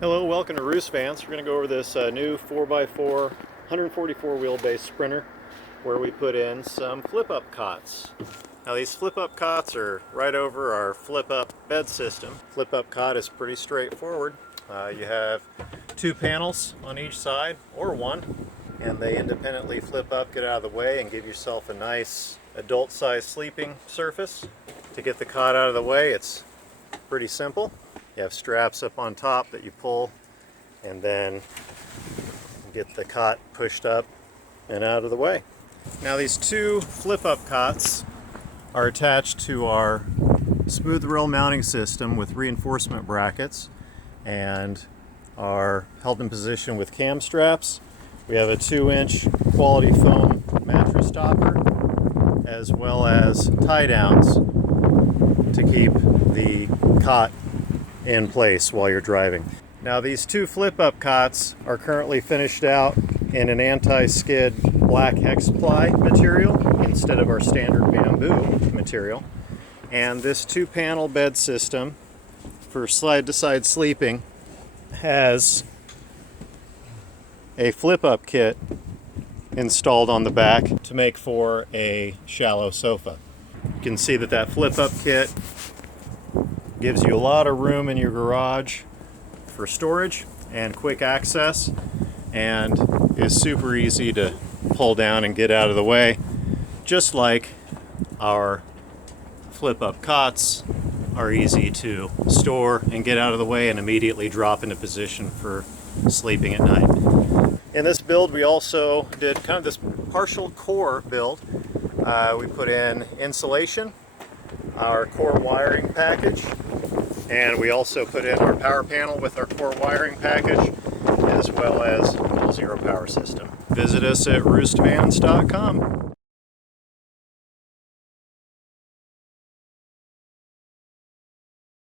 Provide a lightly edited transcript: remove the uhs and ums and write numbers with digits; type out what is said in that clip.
Hello, welcome to Roost Vans. We're going to go over this new 4x4 144 wheelbase Sprinter where we put in some flip-up cots. Now these flip-up cots are right over our flip-up bed system. Flip-up cot is pretty straightforward. You have two panels on each side, or one, and they independently flip up, get out of the way, and give yourself a nice adult-sized sleeping surface. To get the cot out of the way, it's pretty simple. You have straps up on top that you pull and then get the cot pushed up and out of the way. Now these two flip-up cots are attached to our smooth rail mounting system with reinforcement brackets and are held in position with cam straps. We have a 2-inch quality foam mattress topper as well as tie downs to keep the cot in place while you're driving. Now these two flip-up cots are currently finished out in an anti-skid black hex ply material instead of our standard bamboo material. And this two-panel bed system for side-to-side sleeping has a flip-up kit installed on the back to make for a shallow sofa. You can see that that flip-up kit gives you a lot of room in your garage for storage and quick access, and is super easy to pull down and get out of the way, just like our flip-up cots are easy to store and get out of the way and immediately drop into position for sleeping at night. In this build we also did kind of this partial core build. We put in insulation, our core wiring package, and we also put in our power panel with our core wiring package, as well as a full zero power system. Visit us at roostvans.com.